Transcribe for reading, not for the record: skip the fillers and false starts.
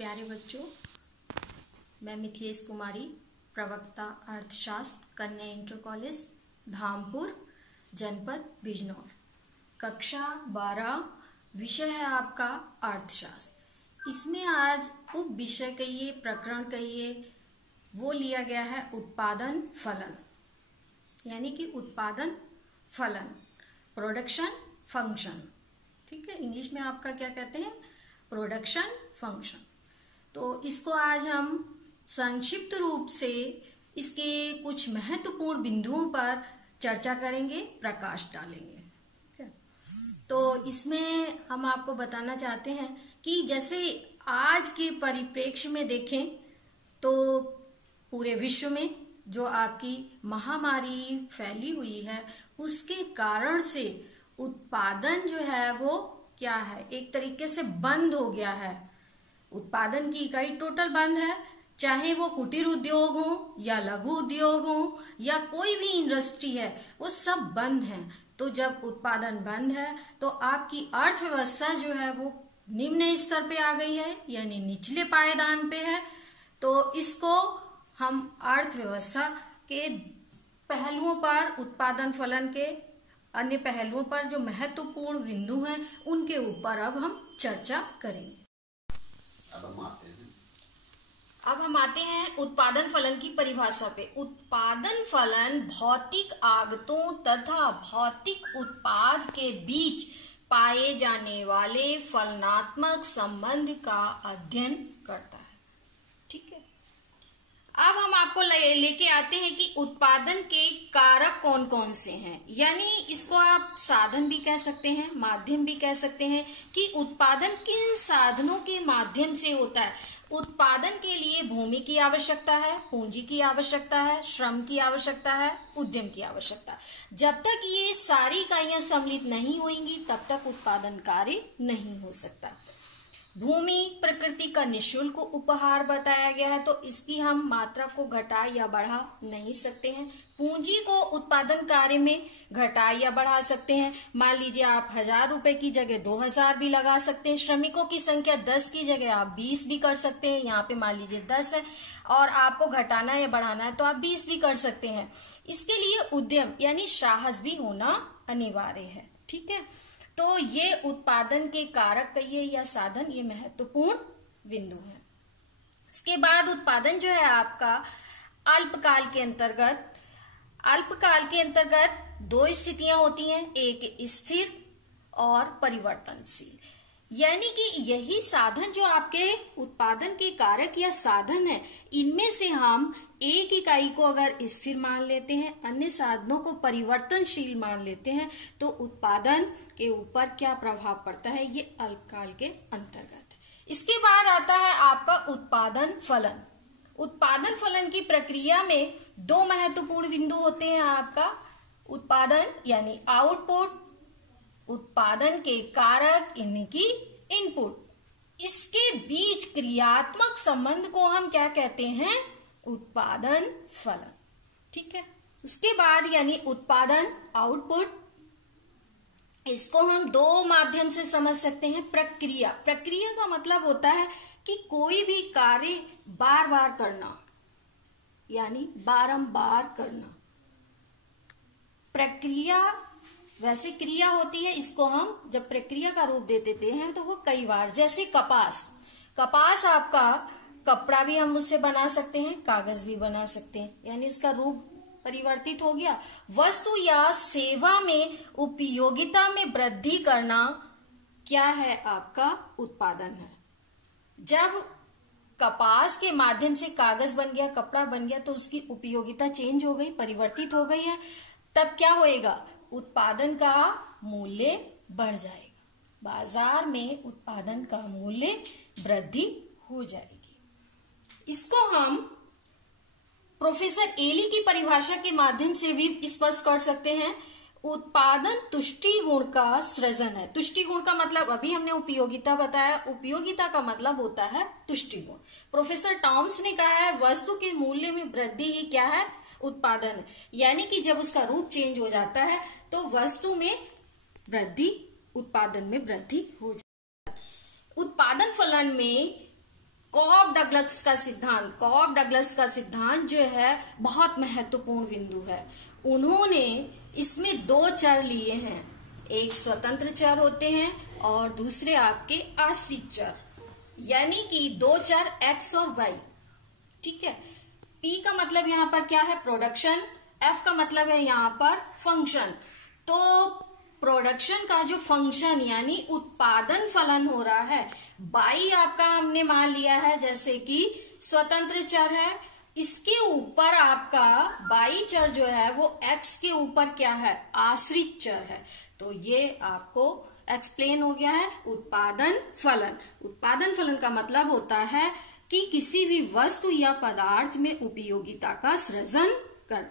प्यारे बच्चों, मैं मिथिलेश कुमारी, प्रवक्ता अर्थशास्त्र, कन्या इंटर कॉलेज धामपुर, जनपद बिजनौर, कक्षा 12, विषय है आपका अर्थशास्त्र। इसमें आज उप विषय कहिए, प्रकरण कहिए, वो लिया गया है उत्पादन फलन, यानी कि उत्पादन फलन, प्रोडक्शन फंक्शन। ठीक है, इंग्लिश में आपका क्या कहते हैं, प्रोडक्शन फंक्शन। तो इसको आज हम संक्षिप्त रूप से इसके कुछ महत्वपूर्ण बिंदुओं पर चर्चा करेंगे, प्रकाश डालेंगे। तो इसमें हम आपको बताना चाहते हैं कि जैसे आज के परिप्रेक्ष्य में देखें तो पूरे विश्व में जो आपकी महामारी फैली हुई है उसके कारण से उत्पादन जो है वो क्या है, एक तरीके से बंद हो गया है। उत्पादन की इकाई टोटल बंद है, चाहे वो कुटीर उद्योग हो या लघु उद्योग हो या कोई भी इंडस्ट्री है, वो सब बंद है। तो जब उत्पादन बंद है तो आपकी अर्थव्यवस्था जो है वो निम्न स्तर पे आ गई है, यानी निचले पायदान पे है। तो इसको हम अर्थव्यवस्था के पहलुओं पर, उत्पादन फलन के अन्य पहलुओं पर जो महत्वपूर्ण बिंदु हैं उनके ऊपर अब हम चर्चा करेंगे। अब हम आते हैं उत्पादन फलन की परिभाषा पे। उत्पादन फलन भौतिक आगतों तथा भौतिक उत्पाद के बीच पाए जाने वाले फलनात्मक संबंध का अध्ययन करता है। ठीक है, अब हम आपको लेके आते हैं कि उत्पादन के कारक कौन कौन से हैं, यानी इसको आप साधन भी कह सकते हैं, माध्यम भी कह सकते हैं कि उत्पादन किन साधनों के माध्यम से होता है। उत्पादन के लिए भूमि की आवश्यकता है, पूंजी की आवश्यकता है, श्रम की आवश्यकता है, उद्यम की आवश्यकता। जब तक ये सारी इकाइयां सम्मिलित नहीं होंगी तब तक उत्पादन कार्य नहीं हो सकता। भूमि प्रकृति का निःशुल्क उपहार बताया गया है, तो इसकी हम मात्रा को घटा या बढ़ा नहीं सकते हैं। पूंजी को उत्पादन कार्य में घटा या बढ़ा सकते हैं। मान लीजिए आप 1000 रुपए की जगह 2000 भी लगा सकते हैं। श्रमिकों की संख्या 10 की जगह आप 20 भी कर सकते हैं। यहाँ पे मान लीजिए 10 है और आपको घटाना या बढ़ाना है तो आप 20 भी कर सकते हैं। इसके लिए उद्यम यानी साहस भी होना अनिवार्य है। ठीक है, तो ये उत्पादन के कारक कहिए या साधन, ये महत्वपूर्ण बिंदु है। इसके बाद उत्पादन जो है आपका अल्पकाल के अंतर्गत दो स्थितियां होती हैं, एक स्थिर और परिवर्तनशील। यानी कि यही साधन जो आपके उत्पादन के कारक या साधन है, इनमें से हम एक इकाई को अगर स्थिर मान लेते हैं, अन्य साधनों को परिवर्तनशील मान लेते हैं, तो उत्पादन के ऊपर क्या प्रभाव पड़ता है, ये अल्पकाल के अंतर्गत। इसके बाद आता है आपका उत्पादन फलन। उत्पादन फलन की प्रक्रिया में दो महत्वपूर्ण बिंदु होते हैं आपका, उत्पादन यानी आउटपुट, उत्पादन के कारक यानी कि इनपुट। इसके बीच क्रियात्मक संबंध को हम क्या कहते हैं, उत्पादन फलन। ठीक है, उसके बाद यानी उत्पादन आउटपुट, इसको हम दो माध्यम से समझ सकते हैं। प्रक्रिया का मतलब होता है कि कोई भी कार्य बार बार करना, यानी बारंबार करना। प्रक्रिया वैसे क्रिया होती है, इसको हम जब प्रक्रिया का रूप दे देते हैं तो वो कई बार, जैसे कपास आपका कपड़ा भी हम उससे बना सकते हैं, कागज भी बना सकते हैं, यानी उसका रूप परिवर्तित हो गया। वस्तु या सेवा में उपयोगिता में वृद्धि करना क्या है, आपका उत्पादन है। जब कपास के माध्यम से कागज बन गया, कपड़ा बन गया, तो उसकी उपयोगिता चेंज हो गई, परिवर्तित हो गई है, तब क्या होएगा, उत्पादन का मूल्य बढ़ जाएगा, बाजार में उत्पादन का मूल्य वृद्धि हो जाएगी। इसको हम प्रोफेसर एली की परिभाषा के माध्यम से भी स्पष्ट कर सकते हैं। उत्पादन तुष्टि गुण का सृजन है। तुष्टि गुण का मतलब, अभी हमने उपयोगिता बताया, उपयोगिता का मतलब होता है तुष्टि गुण। प्रोफेसर टॉम्स ने कहा है वस्तु के मूल्य में वृद्धि ही क्या है, उत्पादन है। यानी कि जब उसका रूप चेंज हो जाता है तो वस्तु में वृद्धि, उत्पादन में वृद्धि हो जाती है। उत्पादन फलन में कॉब डगलस का सिद्धांत जो है बहुत महत्वपूर्ण बिंदु है। उन्होंने इसमें दो चर लिए हैं, एक स्वतंत्र चर होते हैं और दूसरे आपके आश्रित चर, यानी कि दो चर x और y। ठीक है, P का मतलब यहाँ पर क्या है, प्रोडक्शन, F का मतलब है यहाँ पर फंक्शन। तो प्रोडक्शन का जो फंक्शन यानी उत्पादन फलन हो रहा है, y आपका हमने मान लिया है जैसे कि स्वतंत्र चर है, इसके ऊपर आपका y चर जो है वो x के ऊपर क्या है, आश्रित चर है। तो ये आपको एक्सप्लेन हो गया है उत्पादन फलन। उत्पादन फलन का मतलब होता है कि किसी भी वस्तु या पदार्थ में उपयोगिता का सृजन कर